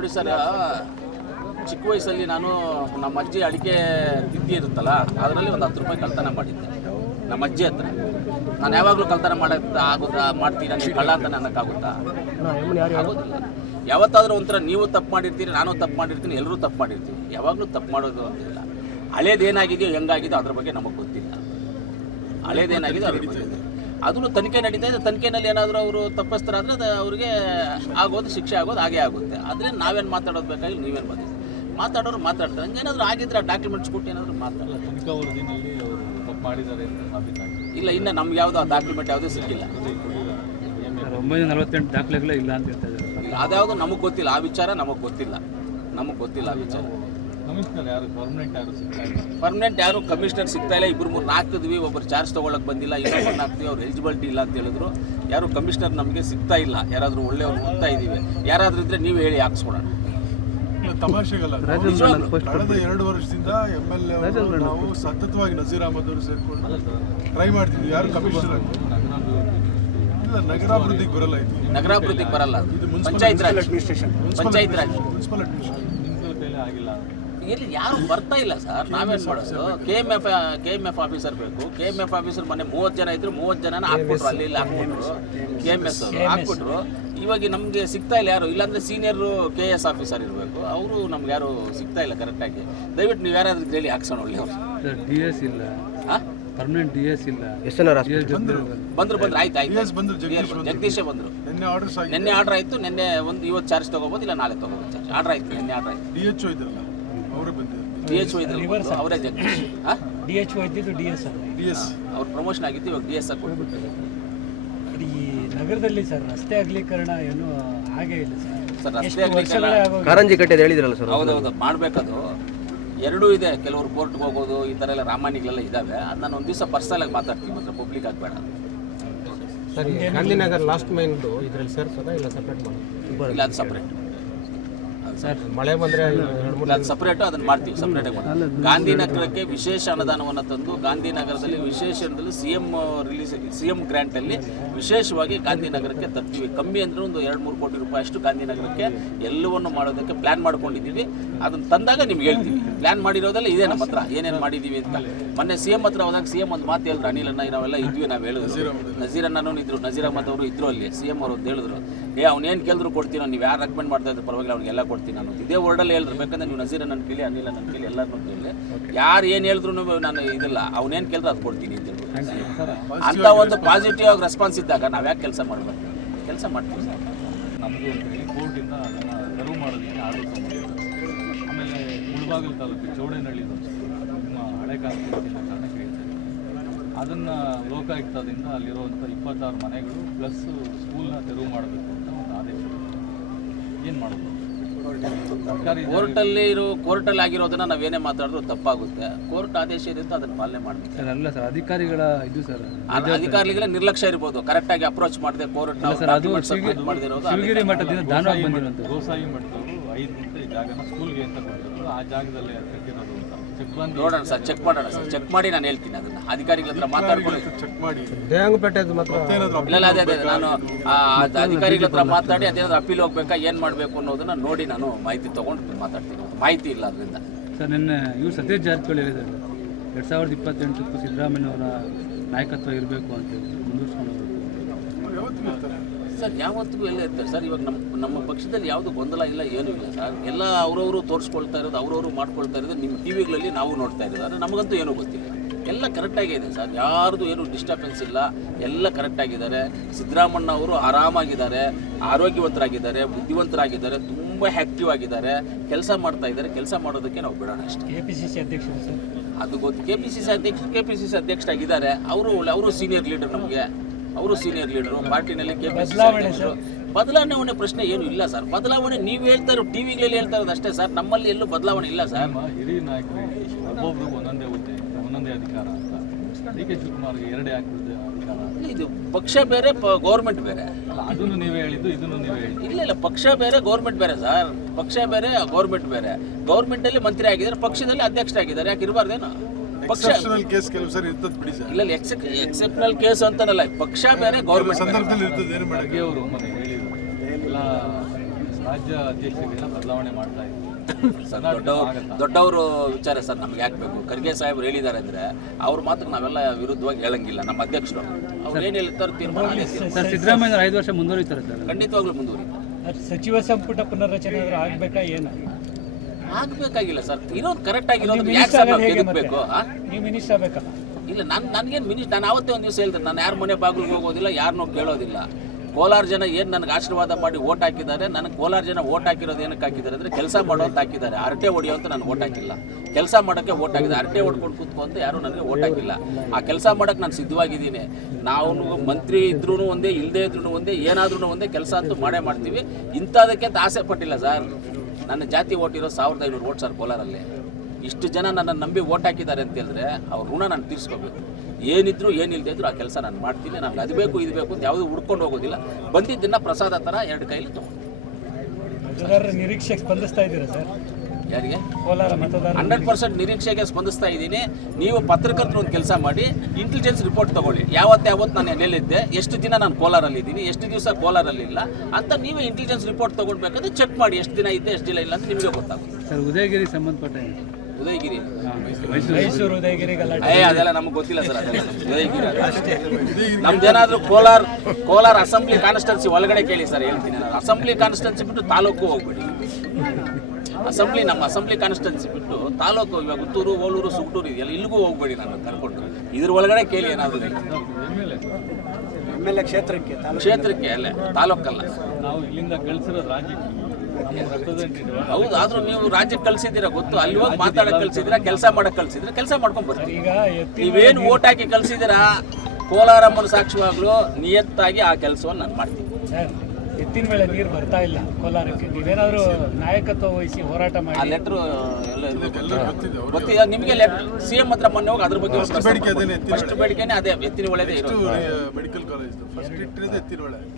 ನೋಡಿ ಸರ್ ಚಿಕ್ಕ ವಯಸ್ಸಲ್ಲಿ ನಾನು ನಮ್ಮ ಅಜ್ಜಿ ಅಡಿಕೆ ತಿದ್ದಿ ಇರುತ್ತಲ್ಲ, ಅದರಲ್ಲಿ ಒಂದು ಹತ್ತು ರೂಪಾಯಿ ಕಳ್ತನ ಮಾಡಿದ್ದೆ. ನಮ್ಮ ಅಜ್ಜಿ ಹತ್ರ. ನಾನು ಯಾವಾಗಲೂ ಕಳ್ತನ ಮಾಡೋಕ್ಕೆ ಆಗುತ್ತಾ, ಮಾಡ್ತೀರಾ ನೀವು ಕಳ್ಳ ಅಂತ ಅನ್ನೋಕ್ಕಾಗುತ್ತಾ ಆಗೋದಿಲ್ಲ. ಯಾವತ್ತಾದರೂ ಒಂಥರ ನೀವು ತಪ್ಪು ಮಾಡಿರ್ತೀರಿ, ನಾನು ತಪ್ಪು ಮಾಡಿರ್ತೀನಿ ಎಲ್ಲರೂ ತಪ್ಪು ಮಾಡಿರ್ತೀವಿ. ಯಾವಾಗಲೂ ತಪ್ಪು ಮಾಡೋದು ಅಂತಿಲ್ಲ ಹಳೇದೇನಾಗಿದೆಯೋ, ಹೆಂಗಾಗಿದೆಯೋ ಅದ್ರ ಬಗ್ಗೆ ನಮಗೆ ಗೊತ್ತಿಲ್ಲ. ಹಳೇದೇನಾಗಿದೆಯೋ ಅದ್ರ ಬಗ್ಗೆ. ಅದನ್ನು ತನಿಖೆ ನಡೀತಾ ಇದೆ. ತನಿಖೆನಲ್ಲಿ ಏನಾದರೂ ಅವರು ತಪ್ಪಿಸ್ತಾರಾದ್ರೆ ಅದು ಅವ್ರಿಗೆ ಆಗೋದು ಶಿಕ್ಷೆ ಆಗೋದು ಹಾಗೇ ಆಗುತ್ತೆ. ಆದರೆ ನಾವೇನು ಮಾತಾಡೋದು ಬೇಕಾಗಿಲ್ಲ ನೀವೇನು ಬಂದಿದ್ದೀವಿ ಮಾತಾಡೋರು ಮಾತಾಡ್ತಾರೆ. ಹಂಗೇನಾದ್ರು ಆಗಿದ್ರೆ ಡಾಕ್ಯುಮೆಂಟ್ಸ್ ಕೊಟ್ಟು ಏನಾದರೂ ಮಾತಾಡಲ್ಲ ತನಿಖಾ ವರದಿನಲ್ಲಿ ಅವರು ತಪ್ಪು ಮಾಡಿದ್ದಾರೆ ಅಂತ ಸಾಬೀತಾಗಿದೆ ಇಲ್ಲ ಇನ್ನು ನಮ್ಗೆ ಯಾವುದೋ ಆ ಡಾಕ್ಯುಮೆಂಟ್ ಯಾವುದೂ ಸಿಕ್ಕಿಲ್ಲ. ಒಂಬೈನೂರ ನಲವತ್ತೆಂಟು ದಾಖಲೆಗಳೇ ಇಲ್ಲ ಅಂತ ಹೇಳ್ತಾ ಇದ್ದಾರೆ. ಅದ್ಯಾವುದು ನಮಗೆ ಗೊತ್ತಿಲ್ಲ. ಆ ವಿಚಾರ ನಮಗೆ ಗೊತ್ತಿಲ್ಲ. ನಮಗೆ ಗೊತ್ತಿಲ್ಲ ಆ ವಿಚಾರ. ಪರ್ಮನೆಂಟ್ ಯಾರು? ಸಿಗ್ತಾ ಇಲ್ಲ? ಪರ್ಮನೆಂಟ್ ಯಾರು? ಕಮಿಷನರ್ ಸಿಗ್ತಾ ಇಲ್ಲ. ಇಬ್ಬರು ಮೂರು ನಾಲ್ಕಿದ್ವಿ ಒಬ್ಬರು ಚಾರ್ಜ್ ತೊಗೊಳಕ್ಕೆ ಬಂದಿಲ್ಲ. ಇನ್ನೊಬ್ಬರು ಹಾಕ್ತೀವಿ ಅವ್ರು ಎಲಿಜಿಬಿಲಿಟಿ ಇಲ್ಲ ಅಂತ ಹೇಳಿದ್ರು. ಯಾರು ಕಮಿಷನರ್ ನಮಗೆ ಸಿಗ್ತಾ ಇಲ್ಲ. ಯಾರಾದರೂ ಒಳ್ಳೆಯವ್ರು ಹೋಗ್ತಾ ಇದ್ದೀವಿ. ಯಾರಾದರೂ ಇದ್ರೆ ನೀವು ಹೇಳಿ ಹಾಕ್ಸ್ಕೊಡೋಣ. ತಮಾಷೆಗಲ್ಲ. ಕಳೆದ ಎರಡು ವರ್ಷದಿಂದ ಎಂ ಎಲ್ ಎ ನಾವು ಸತತವಾಗಿ ನಜೀರ್ ಅಹಮದ್ ಅವರು ಸೇರ್ಕೊಂಡು ಟ್ರೈ ಮಾಡ್ತಿದ್ವಿ. ಯಾರು ಕಮಿಷನರ್ ಇಲ್ಲ ನಗರಾಭಿವೃದ್ಧಿಗೆ ಬರಲ್ಲ ಇದು. ನಗರಾಭಿವೃದ್ಧಿಗೆ ಬರಲ್ಲ. ಇದು municipal panchayat raj. Administration panchayat raj. Municipal administration ನಿಮ್ಗಳ ಕೈಲೇ ಆಗಿಲ್ಲ. ಎಲ್ಲಿ ಯಾರು ಬರ್ತಾ ಇಲ್ಲ ಸರ್. ನಾವೇನ್ ಮಾಡೋದು? K M F K M F officer ಬೇಕು. ಕೆ ಎಂ ಎಫ್ ಆಫೀಸರ್ ಮೊನ್ನೆ ಮೂವತ್ತು ಜನ ಇದ್ರು ಮೂವತ್ತು ಜನನ ಹಾಕ್ಬಿಟ್ರು. ಅಲ್ಲಿ ಇಲ್ಲಿ ಹಾಕ್ಬಿಟ್ರು. ಕೆ ಎಂ ಎಸ್ ಹಾಕ್ಬಿಟ್ರು. ಇವಾಗ ನಮಗೆ ಸಿಗ್ತಾ ಇಲ್ಲ ಯಾರು. ಇಲ್ಲಾಂದ್ರೆ ಸೀನಿಯರ್ ಕೆ ಎಸ್ ಆಫೀಸರ್ ಇರಬೇಕು. ಅವರು ನಮ್ಗೆ ಯಾರು ಸಿಗ್ತಾ ಇಲ್ಲ ಕರೆಕ್ಟಾಗಿ ದಯವಿಟ್ಟು ನೀವು ಯಾರಾದ್ರೂ ಹೇಳಿ ಹಾಕ್ಸೋಣ ಸರ್ ಡಿ ಎಸ್ ಇಲ್ಲ. ಪರ್ಮನೆಂಟ್ ಡಿ ಎಸ್ ಇಲ್ಲ ಎಷ್ಟು ಬಂದ್ರು. ಬಂದ್ರು ಬಂದ್ರು. ಆಯ್ತು ಆಯ್ತು ಎಸ್ ಬಂದ್ರು ಜಗದೀಶ್ ಬಂದ್ರು. ಜಗದೀಶೇ ಬಂದರು. ನಿನ್ನೆ ಆರ್ಡರ್ ನಿನ್ನೆ ಆರ್ಡರ್ ಆಯ್ತು. ನಿನ್ನೆ ಒಂದು ಇವತ್ತು ಚಾರ್ಜ್ ತಗೋಬೋದು ಇಲ್ಲ ನಾಳೆ ತಗೋಬೋದು ಚಾರ್ಜ್ ಆರ್ಡರ್ ಆಯ್ತು ನಿನ್ನೆ ಆರ್ಡರ್ ಆಯ್ತು. ಡಿ ಎಚ್ ಇದ್ರಲ್ಲ. ಬಂದಿದ್ದಾರೆ ಅವರೇ ಜಗದೀಶ್ ಹಾಂ ಡಿ ಎಚ್ ಒ ಇದ್ದಿದ್ದು ಡಿ ಎಸ್ ಡಿ ಎಸ್ ಅವ್ರ ಪ್ರಮೋಷನ್ ಆಗಿತ್ತು ಇವಾಗ ಡಿ ಎಸ್ ಆಗಿ ಈ ನಗರದಲ್ಲಿ ಸರ್ ರಸ್ತೆ ಅಗಲೀಕರಣ ಏನು ಹಾಗೆ ಇಲ್ಲ ಸರ್. ರಸ್ತೆ ಆಗೋಗಿದೆ? ಕಾರಂಜಿ ಕಟ್ಟೆದು ಹೇಳಿದ್ರಲ್ಲ ಸರ್ ಹೌದೌದು ಮಾಡಬೇಕದು. ಎರಡೂ ಇದೆ ಕೆಲವರು ಕೋರ್ಟ್ಗೆ ಹೋಗೋದು ಈ ಥರ ಎಲ್ಲ ರಾಮಾಯಣಿಗಳೆಲ್ಲ ಇದ್ದಾವೆ ಅದು ನಾನು ಒಂದು ದಿವಸ ಪರ್ಸನಲ್ ಮಾತಾಡ್ತೀನಿ ಮಾತ್ರ ಪಬ್ಲಿಕ್ ಆಗಬೇಡ. ಸರ್ ಗಾಂಧಿನಗರ್ ಲಾಸ್ಟ್ ಮೈನ್ದು ಇದರಲ್ಲಿ ಸೇರ್ಸೋದಾ ಇಲ್ಲ ಸಪ್ರೇಟ್ ಮಾಡೋದು? ಇಲ್ಲ ಅದು ಸಪ್ರೇಟ್ ಮಳೆ ಬಂದ್ರೆ ಅದು ಸಪ್ರೇಟು ಅದನ್ನು ಮಾಡ್ತೀವಿ ಸಪ್ರೇಟಾಗಿ ಮಾಡ್ತೀವಿ ಗಾಂಧಿನಗರಕ್ಕೆ ವಿಶೇಷ ಅನುದಾನವನ್ನು ತಂದು ಗಾಂಧಿನಗರದಲ್ಲಿ ವಿಶೇಷದಲ್ಲಿ ಸಿ ರಿಲೀಸ್ ಸಿ ಗ್ರಾಂಟ್ ಗ್ರ್ಯಾಂಟಲ್ಲಿ ವಿಶೇಷವಾಗಿ ಗಾಂಧಿನಗರಕ್ಕೆ ತರ್ತೀವಿ. ಕಮ್ಮಿ ಅಂದ್ರೆ ಒಂದು ಎರಡು ಮೂರು ಕೋಟಿ ರೂಪಾಯಿ ಅಷ್ಟು ಗಾಂಧಿನಗರಕ್ಕೆ ಎಲ್ಲವನ್ನು ಮಾಡೋದಕ್ಕೆ ಪ್ಲ್ಯಾನ್ ಮಾಡ್ಕೊಂಡಿದ್ದೀವಿ. ಅದನ್ನ ತಂದಾಗ ನಿಮ್ಗೆ ಹೇಳ್ತೀವಿ ಪ್ಲ್ಯಾನ್ ಮಾಡಿರೋದೆಲ್ಲ ಇದೆ ನಮ್ಮ ಹತ್ರ. ಏನೇನು ಮಾಡಿದೀವಿ ಅಂತ. ಮೊನ್ನೆ ಸಿ ಎಂ ಹತ್ರ ಹೋದಾಗ ಸಿ ಎಂ ಒಂದು ಮಾತು ಹೇಳಿದ್ರು, ಅನಿಲ್ ಅಣ್ಣ, ನಾವೆಲ್ಲ ಇದ್ವಿ, ನಾವು ಹೇಳಿದ್ರು. ನಜೀರ್ ಅಣ್ಣನೂ ಇದ್ರು, ನಜೀರ್ ಅಹಮದ್ ಅವರು ಇದ್ರು ಅಲ್ಲಿ ಸಿ ಎಂ ಅವರು ಅಂತ ಹೇಳಿದ್ರು. ಏ ಅವನೇನು ಕೇಳಿದ್ರು ಕೊಡ್ತೀನೋ ನೀವು ಯಾರು ರೆಕಮೆಂಡ್ ಮಾಡ್ತಾ ಇದ್ರೆ ಪರವಾಗಿಲ್ಲ ಅವ್ನಿಗೆಲ್ಲ ಕೊಡ್ತೀನಿ ನಾನು. ಇದೇ ವರ್ಡಲ್ಲಿ ಹೇಳಿದ್ರು ಬೇಕಂದ್ರೆ ನೀವು ನಜೀರ ನನ್ನ ಕೇಳಿ ಅನಿಲ್ಲ ನನ್ನ ಕೇಳಿ ಎಲ್ಲರನ್ನೂ ಕೇಳಿ. ಯಾರು ಏನು ಹೇಳಿದ್ರು ನಾನು ಇದಿಲ್ಲ. ಅವನೇನು ಕೇಳಿದ್ರು ಅದು ಕೊಡ್ತೀನಿ ಅಂತ ಹೇಳ್ಬಿಟ್ಟು. ಅಂತ ಒಂದು ಪಾಸಿಟಿವ್ ಆಗಿ ರೆಸ್ಪಾನ್ಸ್ ಇದ್ದಾಗ ನಾವು ಯಾಕೆ ಕೆಲಸ ಮಾಡಬೇಕು? ಕೆಲಸ ಮಾಡ್ತೀವಿ ಸರ್. ಕೋರ್ಟಿಂದ ಮಾಡೋದಕ್ಕೆ ಆಮೇಲೆ ಮುಳಬಾಗಿಲು ತಾಲೂಕು ಚೌಡೇನಹಳ್ಳಿ ನಿಮ್ಮ ಹಳೆ ಕಾಲದ ಕಾರಣಕ್ಕೆ ಹೇಳ್ತಾರೆ ಅದನ್ನು ಲೋಕಾಯುಕ್ತದಿಂದ ಅಲ್ಲಿರುವಂಥ ಇಪ್ಪತ್ತಾರು ಮನೆಗಳು ಪ್ಲಸ್ ಸ್ಕೂಲ್ನ ತೆರವು ಮಾಡಬೇಕು. ಏನು ಮಾಡೋದು? ಸರ್ಕಾರಿ ಕೋರ್ಟಲ್ಲಿ ಇರೋ ಕೋರ್ಟಲ್ಲಿ ಆಗಿರೋದನ್ನ ನಾವೇನೇ ಮಾತಾಡಿದ್ರು ತಪ್ಪಾಗುತ್ತೆ. ಕೋರ್ಟ್ ಆದೇಶ ಇದೆ ಅಂತ ಅದನ್ನ ಪಾಲನೆ ಮಾಡಬೇಕು ಸರ್ ಅಲ್ಲ ಸರ್ ಅಧಿಕಾರಿಗಳ ಇದು ಸರ್ ಅಧಿಕಾರಿಗಳ ನಿರ್ಲಕ್ಷ್ಯ ಇರ್ಬೋದು. ಕರೆಕ್ಟಾಗಿ ಅಪ್ರೋಚ್ ಮಾಡದೆ ಕೋರ್ಟ್ ಸರ್ ಅದು ಶಿವಗಿರಿ ಮಠದಿಂದ ದಾನವಾಗಿ ಬಂದಿರುವಂತ ಗೋಸಾಯಿ ಮಠದವರು ಐದು ಗಂಟೆ ಜಾಗನ ಸ್ಕೂಲ್ಗೆ ಅಂತ ಕೊಟ್ಟಿರೋದು ಆ ಜಾಗದಲ್ಲೇ ಬಂದು ನೋಡೋಣ ಸರ್ ಚೆಕ್ ಮಾಡೋಣ ಸರ್ ಚೆಕ್ ಮಾಡಿ ನಾನು ಹೇಳ್ತೀನಿ ಅದನ್ನ. ಅಧಿಕಾರಿಗಳ ಹತ್ರ ಮಾತಾಡ್ಕೊಳ್ಳಿ. ಚೆಕ್ ಮಾಡಿ. ದೇವಂಗಪೇಟೆದು ಮಾತ್ರ ಇಲ್ಲ ಇಲ್ಲ, ಅದೇ ಅದೇ ನಾನು ಆ, ಅಧಿಕಾರಿಗಳ ಹತ್ರ ಮಾತಾಡಿ ಅದೇನಾದ್ರು ಅಪೀಲ್ ಹೋಗ್ಬೇಕಾ ಏನು ಮಾಡಬೇಕು ಅನ್ನೋದನ್ನ ನೋಡಿ ನಾನು ಮಾಹಿತಿ ತೊಗೊಂಡು ಮಾತಾಡ್ತೀನಿ. ಮಾಹಿತಿ ಇಲ್ಲ ಅದರಿಂದ. ಸರ್ ನಿನ್ನೆ ಇವ್ರು ಸತೀಶ್ ಜಾರಕಿಹೊಳಿ ಹೇಳಿದ್ದಾರೆ. ಎರಡು ಸಾವಿರದ ಇಪ್ಪತ್ತೆಂಟಕ್ಕೂ ಸಿದ್ದರಾಮಯ್ಯನವರ ನಾಯಕತ್ವ ಇರಬೇಕು ಅಂತ ಮುಂದುವರ್ಸ್ಕೊಂಡು ಸರ್ ಯಾವತ್ತಿಗೂ ಎಲ್ಲ ಇರ್ತಾರೆ. ಸರ್ ಇವಾಗ ನಮ್ಮ ನಮ್ಮ ಪಕ್ಷದಲ್ಲಿ ಯಾವುದು ಗೊಂದಲ ಇಲ್ಲ ಏನೂ ಇಲ್ಲ ಸರ್. ಎಲ್ಲ ಅವರವರು ತೋರಿಸ್ಕೊಳ್ತಾ ಇರೋದು ಅವರವರು ಮಾಡ್ಕೊಳ್ತಾ ಇರೋದು ನಿಮ್ಮ ಟಿ ವಿಗಳಲ್ಲಿ ನಾವು ನೋಡ್ತಾ ಇರೋದು ಆದರೆ ನಮಗಂತೂ ಏನೂ ಗೊತ್ತಿಲ್ಲ. ಎಲ್ಲ ಕರೆಕ್ಟಾಗೇ ಇದೆ ಸರ್. ಯಾರ್ದು ಏನು ಡಿಸ್ಟರ್ಬೆನ್ಸ್ ಇಲ್ಲ. ಎಲ್ಲ ಕರೆಕ್ಟಾಗಿದ್ದಾರೆ ಸಿದ್ದರಾಮಣ್ಣ ಅವರು ಆರಾಮಾಗಿದ್ದಾರೆ. ಆರೋಗ್ಯವಂತರಾಗಿದ್ದಾರೆ. ಬುದ್ಧಿವಂತರಾಗಿದ್ದಾರೆ. ತುಂಬ ಆ್ಯಕ್ಟಿವ್ ಆಗಿದ್ದಾರೆ. ಕೆಲಸ ಮಾಡ್ತಾ ಇದ್ದಾರೆ. ಕೆಲಸ ಮಾಡೋದಕ್ಕೆ ನಾವು ಬಿಡೋಣ ಅಷ್ಟೇ. ಕೆ ಪಿ ಸಿ ಸಿ ಅಧ್ಯಕ್ಷರು ಸರ್? ಅದು ಗೊತ್ತು. ಕೆ ಪಿ ಸಿ ಸಿ ಅಧ್ಯಕ್ಷ ಕೆ ಪಿ ಸಿ ಸಿ ಅಧ್ಯಕ್ಷರಾಗಿದ್ದಾರೆ. ಅವರು ಅವರು ಸೀನಿಯರ್ ಲೀಡರ್ ನಮಗೆ. ಅವರು ಸೀನಿಯರ್ ಲೀಡರು ಪಾರ್ಟಿನಲ್ಲಿ ಕೆ ಪಿ ಬದಲಾವಣೆ ಪ್ರಶ್ನೆ ಏನು ಇಲ್ಲ ಸರ್. ಬದಲಾವಣೆ ನೀವು ಹೇಳ್ತಾ ಇರೋ ಟಿ ವಿಗಳಲ್ಲಿ ಹೇಳ್ತಾ ಇರೋದು ಅಷ್ಟೇ ಸರ್. ನಮ್ಮಲ್ಲಿ ಎಲ್ಲೂ ಬದಲಾವಣೆ ಇಲ್ಲ ಸರ್. ಹಿರಿಯ ನಾಯಕರು ಒಬ್ಬೊಬ್ರು ಒಂದೊಂದೇ ಹುದ್ದೆ ಒಂದೊಂದೇ ಅಧಿಕಾರ ಅಂತ. ಡಿ ಕೆ ಶಿವಕುಮಾರ್ಗೆ ಎರಡೇ ಹಾಕಿದ್ದೆ ಅಧಿಕಾರ ಇದು ಪಕ್ಷ ಬೇರೆ ಗೌರ್ಮೆಂಟ್ ಬೇರೆ. ಅದನ್ನು ನೀವೇ ಹೇಳಿದ್ದು ಇದನ್ನು ನೀವೇ ಹೇಳಿದ್ದು. ಇಲ್ಲ ಇಲ್ಲ ಪಕ್ಷ ಬೇರೆ ಗೌರ್ಮೆಂಟ್ ಬೇರೆ ಸರ್. ಪಕ್ಷ ಬೇರೆ ಗೌರ್ಮೆಂಟ್ ಬೇರೆ. ಗೌರ್ಮೆಂಟಲ್ಲಿ ಮಂತ್ರಿ ಆಗಿದ್ದಾರೆ ಪಕ್ಷದಲ್ಲಿ ಅಧ್ಯಕ್ಷರಾಗಿದ್ದಾರೆ. ಯಾಕೆ ಇರಬಾರ್ದೇನು? ಎಕ್ಸೆಪ್ಷನಲ್ ಕೇಸ್ ಕೆಲವು ಸರಿ ಇರ್ತದೆ ಬಿಡಿ ಸರ್. ಇಲ್ಲ ಎಕ್ಸೆಪ್ ಎಕ್ಸೆಪ್ಷನಲ್ ಕೇಸ್ ಅಂತಾನಲ್ಲ ಪಕ್ಷ ಬೇರೆ ಗೌರ್ಮೆಂಟ್ ಸಂದರ್ಭದಲ್ಲಿ ಇರ್ತದೆ ಏನು ಮಾಡಿ ಅವರು ಮೊನ್ನೆ ಹೇಳಿದ್ರು. ಎಲ್ಲ ರಾಜ್ಯ ಅಧ್ಯಕ್ಷರಿಗೆ ಬದಲಾವಣೆ ಮಾಡ್ತಾ ಇದ್ರು. ದೊಡ್ಡವರು ದೊಡ್ಡವರು ವಿಚಾರ ಸರ್ ನಮ್ಗೆ ಯಾಕೆ ಬೇಕು? ಖರ್ಗೆ ಸಾಹೇಬ್ರು ಹೇಳಿದ್ದಾರೆ ಅಂದ್ರೆ ಅವ್ರ ಮಾತ್ರ ನಾವೆಲ್ಲ ವಿರುದ್ಧವಾಗಿ ಹೇಳಂಗಿಲ್ಲ ನಮ್ಮ ಅಧ್ಯಕ್ಷರು. ಅವ್ರು ಏನು ಹೇಳ್ತಾರೆ ತೀರ್ಮಾನ. ಸರ್ ಸಿದ್ದರಾಮಯ್ಯ ಐದು ವರ್ಷ ಮುಂದುವರಿತಾರೆ ಸರ್. ಖಂಡಿತವಾಗ್ಲೂ ಮುಂದುವರಿ ಸಚಿವ ಸಂಪುಟ ಪುನರ್ರಚನೆ ಆದ್ರೂ ಆಗ್ಬೇಕಾ ಏನು? ಆಗ್ಬೇಕಾಗಿಲ್ಲ ಸರ್. ಇರೋದು ಕರೆಕ್ಟ್ ಆಗಿರೋದು ಯಾಕೆ ಸರ್ ನಾವು ಮಿನಿಸ್ಟರ್ ಆಗಬೇಕಲ್ಲ. ಇಲ್ಲ ನಾನು ನನಗೇನು ಮಿನಿ ನಾನು ಅವತ್ತೇ ಒಂದು ದಿವಸ ಹೇಳ್ದೆ ನಾನು ಯಾರು ಮನೆ ಬಾಗಿಲಿಗೆ ಹೋಗೋದಿಲ್ಲ ಯಾರನ್ನೂ ಕೇಳೋದಿಲ್ಲ. ಕೋಲಾರ ಜನ ಏನು ನನಗೆ ಆಶೀರ್ವಾದ ಮಾಡಿ ಓಟ್ ಹಾಕಿದ್ದಾರೆ ನನಗೆ ಕೋಲಾರ ಜನ ಓಟ್ ಹಾಕಿರೋದು ಏನಕ್ಕೆ ಹಾಕಿದ್ದಾರೆ ಅಂದರೆ ಕೆಲಸ ಮಾಡೋ ಅಂತ ಹಾಕಿದ್ದಾರೆ. ಅರಟೆ ಹೊಡಿಯೋ ಅಂತ ನಾನು ಓಟ್ ಹಾಕಿಲ್ಲ. ಕೆಲಸ ಮಾಡೋಕ್ಕೆ ಓಟ್ ಹಾಕಿದೆ. ಅರಟೆ ಹೊಡ್ಕೊಂಡು ಕೂತ್ಕೊ ಅಂತ ಯಾರೂ ನನಗೆ ಓಟ್ ಹಾಕಿಲ್ಲ. ಆ ಕೆಲಸ ಮಾಡೋಕ್ಕೆ ನಾನು ಸಿದ್ಧವಾಗಿದ್ದೀನಿ. ನಾವು ಮಂತ್ರಿ ಇದ್ರೂ ಒಂದೇ ಇಲ್ಲದೇ ಇದ್ರೂ ಒಂದೇ ಏನಾದ್ರೂ ಒಂದೇ ಕೆಲಸ ಅಂತೂ ಮಾಡೇ ಮಾಡ್ತೀವಿ. ಇಂಥದಕ್ಕೆ ಅಂತ ಆಸೆ ಪಟ್ಟಿಲ್ಲ ಸರ್. ನನ್ನ ಜಾತಿ ಓಟ್ ಇರೋ ಸಾವಿರದ ಐನೂರು ಓಟ್ ಸರ್ ಕೋಲಾರಲ್ಲಿ. ಇಷ್ಟು ಜನ ನನ್ನ ನಂಬಿ ಓಟ್ ಹಾಕಿದ್ದಾರೆ ಅಂತ ಹೇಳಿದ್ರೆ ಅವ್ರ ಋಣ ನಾನು ತೀರಿಸ್ಕೋಬೇಕು. ಏನಿದ್ರು ಏನಿಲ್ಲದೆ ಇದ್ರು ಆ ಕೆಲಸ ನಾನು ಮಾಡ್ತೀನಿ. ನನಗೆ ಅದು ಬೇಕು, ಇದು ಬೇಕು ಅಂತ ಯಾವುದೂ ಹುಡ್ಕೊಂಡು ಹೋಗೋದಿಲ್ಲ. ಬಂದಿದ್ದನ್ನ ಪ್ರಸಾದ ಥರ ಎರಡು ಕೈಲಿ ತಗೊಂಡು. ನಿರೀಕ್ಷೆ ನಿರೀಕ್ಷೆಗೆ ಸ್ಪಂದಿಸ್ತಾ ಇದ್ದೀರಾ ಸರ್? ಯಾರಿಗೆ? ಕೋಲಾರ ಮತದಾರ ಹಂಡ್ರೆಡ್ ಪರ್ಸೆಂಟ್ ನಿರೀಕ್ಷೆಗೆ ಸ್ಪಂದಿಸ್ತಾ ಇದ್ದೀನಿ. ನೀವು ಪತ್ರಕರ್ತರು ಒಂದು ಕೆಲಸ ಮಾಡಿ ಇಂಟೆಲಿಜೆನ್ಸ್ ರಿಪೋರ್ಟ್ ತಗೊಳ್ಳಿ. ಯಾವತ್ತು ಯಾವತ್ತು ನಾನು ಎಲ್ಲೆಲ್ಲಿದ್ದೆ ಎಷ್ಟು ದಿನ ನಾನು ಕೋಲಾರಲ್ಲಿ ಇದ್ದೀನಿ ಎಷ್ಟು ದಿವಸ ಕೋಲಾರಲ್ಲಿ ಇಲ್ಲ ಅಂತ ನೀವು ಇಂಟೆಲಿಜೆನ್ಸ್ ರಿಪೋರ್ಟ್ ತಗೊಳ್ಬೇಕಂದ್ರೆ ಚೆಕ್ ಮಾಡಿ ಎಷ್ಟು ದಿನ ಇದ್ದೆ ಎಷ್ಟು ದಿನ ಇಲ್ಲ ಅಂತ ನಿಮಗೆ ಗೊತ್ತಾಗುತ್ತೆ. ಸರ್ ಉದಯಗಿರಿ ಸಂಬಂಧಪಟ್ಟ ಉದಯಗಿರಿ? ಮೈಸೂರು. ಉದಯಗಿರಿ ಏ ಅದೆಲ್ಲ ನಮ್ಗೆ ಗೊತ್ತಿಲ್ಲ ಸರ್ ಅದೆಲ್ಲ. ಉದಯಗಿರಿ. ಅಷ್ಟೇ. ನಮ್ದೇನಾದ್ರೂ ಕೋಲಾರ ಕೋಲಾರ ಅಸೆಂಬ್ಲಿ ಕಾನ್ಸ್ಟಿಟ್ಯೂನ್ಸಿ ಒಳಗಡೆ ಕೇಳಿ ಸರ್ ಹೇಳ್ತೀನಿ ನಾನು. ಅಸೆಂಬ್ಲಿ ಕಾನ್ಸ್ಟಿಟ್ಯೂನ್ಸಿ ಬಿಟ್ಟು ತಾಲೂಕು ಹೋಗ್ಬಿಡಿ. ಅಸೆಂಬ್ಲಿ ನಮ್ಮ ಅಸೆಂಬ್ಲಿ ಕಾನ್ಸ್ಟೆನ್ಸಿ ಬಿಟ್ಟು ತಾಲೂಕು ಇವಾಗ ಹುತ್ತೂರು ಓಲೂರು ಸುಕ್ಟೂರು ಇದೆಯಲ್ಲ ಇಲ್ಲಿಗೂ ಹೋಗ್ಬೇಡಿ ನಾನು ಕರ್ಕೊಂಡು. ಇದ್ರ ಒಳಗಡೆ ಕೇಳಿ ಏನಾದರೂ ಎಂ ಎಲ್ ಎ ಕ್ಷೇತ್ರಕ್ಕೆ ಕ್ಷೇತ್ರಕ್ಕೆ ಅಲ್ಲೇ ತಾಲೂಕಲ್ಲ. ನಾವು ಇಲ್ಲಿಂದ ಕಳಿಸಿರೋ ಹೌದು ಆದ್ರೂ ನೀವು ರಾಜ್ಯಕ್ಕೆ ಕಳ್ಸಿದ್ದೀರಾ ಗೊತ್ತು? ಅಲ್ಲಿ ಹೋಗಿ ಮಾತಾಡಕ್ ಕಳ್ಸಿದ್ದೀರಾ ಕೆಲಸ ಮಾಡಕ್ ಕಳ್ಸಿದ್ರೆ ಕೆಲಸ ಮಾಡ್ಕೊಂಡ್ ಬರ್ತೀವಿ ನೀವೇನು ಓಟ್ ಹಾಕಿ ಕಳ್ಸಿದಿರಾ ಕೋಲಾರಮ್ಮನ ಸಾಕ್ಷಿವಾಗ್ಲೂ ನಿಯತ್ತಾಗಿ ಆ ಕೆಲಸವನ್ನು ನಾನು ಮಾಡ್ತೀನಿ. ಸರ್ ಎತ್ತಿನ ಮೇಲೆ ನೀರು ಬರ್ತಾ ಇಲ್ಲ ಕೋಲಾರಕ್ಕೆ. ನೀವೇನಾದ್ರೂ ನಾಯಕತ್ವ ವಹಿಸಿ ಹೋರಾಟ ಆ ಮಾಡಿ ಲೆಟ್ರು. ಗೊತ್ತಿದೆ. ನಿಮಗೆ ಸಿ ಎಂ ಹತ್ರ ಮೊನ್ನೆ ಹೋಗಿ ಅದ್ರ ಬಗ್ಗೆ ಫಸ್ಟ್ ಬೇಡಿಕೆನೇ ಅದೇ ಎತ್ತಿನ ಒಳಗೆ ಮೆಡಿಕಲ್ ಕಾಲೇಜ್ ಫಸ್ಟ್ ಇಟ್ಟಿರೋದು ಎತ್ತಿನ ಒಳಗೆ.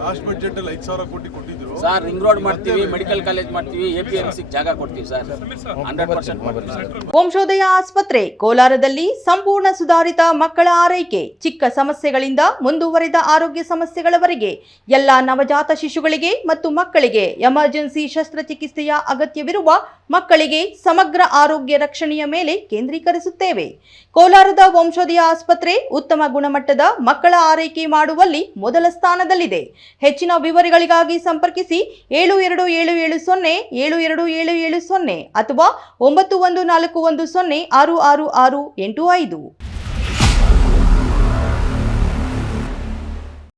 ಲಾಸ್ಟ್ ಬಜೆಟ್ ಅಲ್ಲಿ ಐದು ಸಾವಿರ ಕೋಟಿ ಕೊಟ್ಟಿದ್ರು. ಸರ್ ರಿಂಗ್ ರೋಡ್ ಮಾಡ್ತೀವಿ ಮೆಡಿಕಲ್ ಕಾಲೇಜ್ ಮಾಡ್ತೀವಿ ಎ ಪಿ ಎಂ ಸಿ ಜಾಗ ಕೊಡ್ತೀವಿ ಸರ್ ಹಂಡ್ರೆಡ್ ಪರ್ಸೆಂಟ್ ವಂಶೋದಯ ಆಸ್ಪತ್ರೆ ಕೋಲಾರದಲ್ಲಿ ಸಂಪೂರ್ಣ ಸುಧಾರಿತ ಮಕ್ಕಳ ಆರೈಕೆ ಚಿಕ್ಕ ಸಮಸ್ಯೆಗಳಿಂದ ಮುಂದುವರೆದ ಆರೋಗ್ಯ ಸಮಸ್ಯೆಗಳವರೆಗೆ ಎಲ್ಲ ಶಿಶುಗಳಿಗೆ ಮತ್ತು ಮಕ್ಕಳಿಗೆ ಎಮರ್ಜೆನ್ಸಿ ಶಸ್ತ್ರಚಿಕಿತ್ಸೆಯ ಅಗತ್ಯವಿರುವ ಮಕ್ಕಳಿಗೆ ಸಮಗ್ರ ಆರೋಗ್ಯ ರಕ್ಷಣೆಯ ಮೇಲೆ ಕೇಂದ್ರೀಕರಿಸುತ್ತೇವೆ. ಕೋಲಾರದ ವಂಶೋದಯ ಆಸ್ಪತ್ರೆ ಉತ್ತಮ ಗುಣಮಟ್ಟದ ಮಕ್ಕಳ ಆರೈಕೆ ಮಾಡುವಲ್ಲಿ ಮೊದಲ ಸ್ಥಾನದಲ್ಲಿದೆ. ಹೆಚ್ಚಿನ ವಿವರಗಳಿಗಾಗಿ ಸಂಪರ್ಕಿಸಿ ಏಳು ಎರಡು ಏಳು ಏಳು ಸೊನ್ನೆ, ಏಳು ಎರಡು ಏಳು ಏಳು ಸೊನ್ನೆ ಅಥವಾ ಒಂಬತ್ತು ಒಂದು ನಾಲ್ಕು ಒಂದು ಸೊನ್ನೆ ಆರು ಆರು ಆರು ಎಂಟು ಐದು.